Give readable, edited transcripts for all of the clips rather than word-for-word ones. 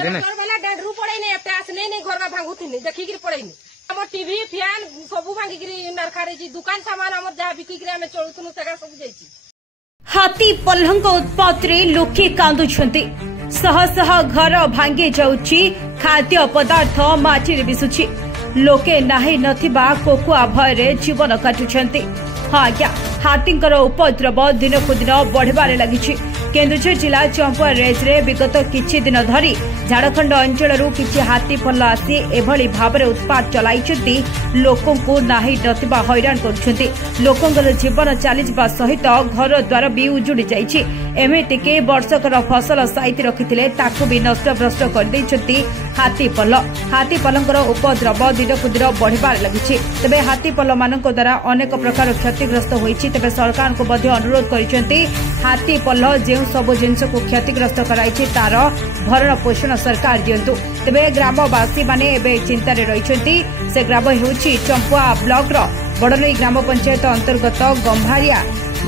छथि ने वाला डेढ़ पड़े नहीं एते आस नहीं घर में भांगुथि नहीं देखि कि पड़े नहीं हम टीवी फैन सब भांगी कि नरखारे जी दुकान सामान हम जहाँ बिक्री कि आम चलुथुनु सेगा सब जाइछि। हाथी पल्लंक उत्पात रे लोके कांदुछंती शह शह घर भांगी जाउछि खाद्य पदार्थ माटी मिशुछि लोके नाही नथिबा कोकुआ भय जीवन काटुछंती। हाँ आज्ञा हाथींकर उपद्रव दिन को दिन बढ़िबारे लागिछि। केन्दुझर जिला चंपुआ रेंज रे विगत किछि दिन धरी झारखंड अंचलरू किछि हाथी पल्ल आसी एभली भाबरे उत्पात चलाइछंती लोकंकु नाही नथिबा हैरान करुछंती। लोकंकर जीवन चलीजिबा सहित घर द्वार भी उजुड़ी जाइछि। एमिति के वर्षकर फसल साइति रखिथिले ताकु भी नष्टभ्रष्ट कर दैछंती हाथी पल्ल। हाथी पल्लंकर उपद्रव दिन को दिन बढ़िबारे लागिछि। तबे हाथी पल्ल मानक द्वारा अनेक प्रकार क्षतिग्रस्त होइछि। तबे सरकार को मध्य अनुरोध करिसेंती हाथी पल्ल जे सब जिनस को क्षतिग्रस्त कराइछि तार भरण पोषण सरकार दियंतु। तबे ग्रामवासी माने एबे चिंता रे रहिसेंती। से ग्राम हेउछि चंपुआ ब्लॉक रो बडनई ग्राम पंचायत अंतर्गत गंभारिया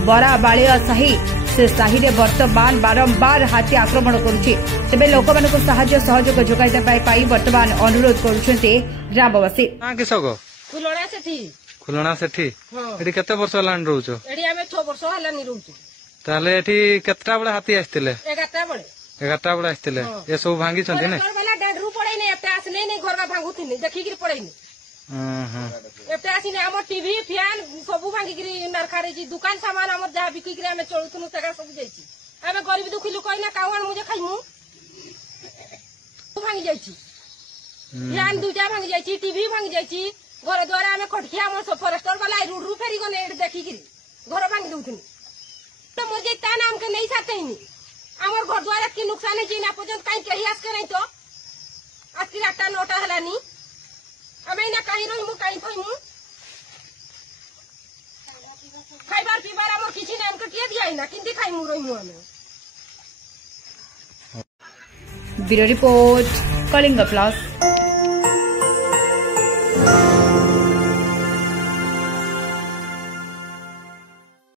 बराबालिया साही। से साही रे वर्तमान बारंबार हाथी आक्रमण करुछि। तबे लोकमानक सहायता सहयोग जोगाइदा पाई वर्तमान अनुरोध करुछन्ते ग्रामवासी। हां किसको खुलना सेठी एठी केते वर्ष हलान रहउछो एठी हमें 6 वर्ष हलानी रहउछु। ताले एठी केतटा बळे हाथी आस्तिले 11टा बळे 11टा बळे आस्तिले ए सब भांगी छथि ने वाला डेढ़ पड़े नहीं एते आस नहीं घर में भांगुथि नहीं देखि कि पड़े नहीं एते आसी ने हम टीवी फैन सब भांगी कि नरखारे जी दुकान सामान हम जहाँ बिक्री कि आम चलुथुनु सेगा सब जाइछि। आमे गरीब दुखी लोक ना काउन मुझे खाइमु भांगी जाइछि फैन दुटा भांगी जाइछि टीवी भांगी जाइछि घर द्वारा आम खटखिया हम फरेस्टर वाला रूड फेरी गने देखि कि घर भांगी दउथुनु तो मोर जे ता नाम के नहीं साथैनी हमर घर द्वारा की नुकसान है ना पर्यंत कहीं कही आस के नहीं तो आज 8टा 9टा हलानी हमें ना कहीं रहिमु कहीं थइमु खाइबार पीबार हमर किछि नाम के के दियाई ना किंती खाइमु रहिमु हमें। Bureau report Kalinga plus.